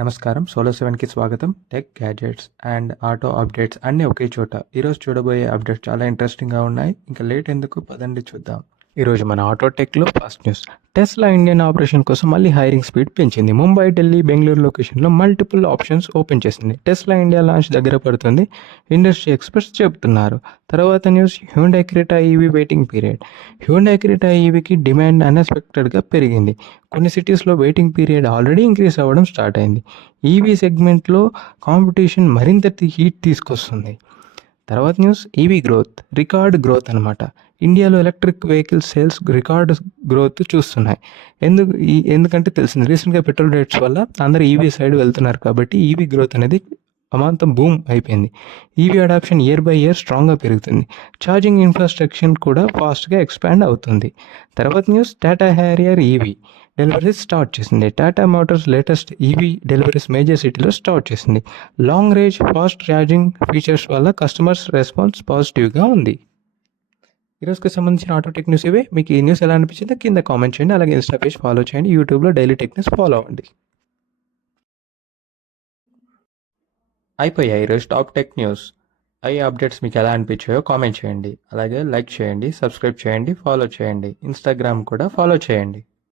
నమస్కారం. సోలార్ 7కి స్వాగతం. Tech, gadgets and auto updates అన్నీ ఒకే చోట. ఈరోజు చూడబోయే అప్డేట్స్ చాలా ఇంట్రెస్టింగ్గా ఉన్నాయి. ఇంకా లేట్ ఎందుకు, పదండి చూద్దాం. ఈరోజు మన ఆటో టెక్లో first news. Tesla Indian operation కోసం మళ్ళీ హైరింగ్ స్పీడ్ పెంచింది. ముంబై, ఢిల్లీ, బెంగళూరు లొకేషన్లో మల్టిపుల్ ఆప్షన్స్ ఓపెన్ చేసింది. టెస్లా ఇండియా లాంచ్ దగ్గర పడుతుంది, ఇండస్ట్రీ ఎక్స్పర్ట్స్ చెబుతున్నారు. తర్వాత news, Hyundai Creta EV waiting period. Hyundai Creta ఈవీకి డిమాండ్ అన్ఎక్స్పెక్టెడ్గా పెరిగింది. కొన్ని సిటీస్లో వెయిటింగ్ పీరియడ్ ఆల్రెడీ ఇంక్రీజ్ అవ్వడం స్టార్ట్ అయింది. ఈవీ సెగ్మెంట్లో కాంపిటీషన్ మరింత హీట్ తీసుకొస్తుంది. తర్వాత news, EV growth record growth అనమాట. ఇండియాలో electric vehicle sales record growth చూస్తున్నాయి. ఎందుకంటే తెలిసింది, రీసెంట్గా పెట్రోల్ రేట్స్ వల్ల అందరూ ఈవీ సైడ్ వెళ్తున్నారు కాబట్టి ఈవీ గ్రోత్ అనేది అమాంతం బూమ్ అయిపోయింది. EV adoption year by year స్ట్రాంగ్గా పెరుగుతుంది. ఛార్జింగ్ ఇన్ఫ్రాస్ట్రక్చర్ కూడా ఫాస్ట్గా ఎక్స్పాండ్ అవుతుంది. తర్వాత news, Tata Harrier EV deliveries start చేసింది. Tata Motors latest EV deliveries major సిటీలో స్టార్ట్ చేసింది. Long range fast charging features వల్ల కస్టమర్స్ రెస్పాన్స్ పాజిటివ్గా ఉంది. ఈరోజుకి సంబంధించిన ఆటో టెక్ న్యూస్ ఇవే. మీకు ఈ న్యూస్ ఎలా అనిపించిందో కింద కామెంట్ చేయండి. అలాగే ఇన్స్టా పేజ్ ఫాలో చేయండి. యూట్యూబ్లో డైలీ టెక్ న్యూస్ ఫాలో అవ్వండి. అయిపోయాయి ఈరోజు టాప్ టెక్ న్యూస్. ఈ అప్డేట్స్ మీకు ఎలా అనిపించాయో కామెంట్ చేయండి. అలాగే లైక్ చేయండి, సబ్స్క్రైబ్ చేయండి, ఫాలో చేయండి. ఇన్స్టాగ్రామ్ కూడా ఫాలో చేయండి.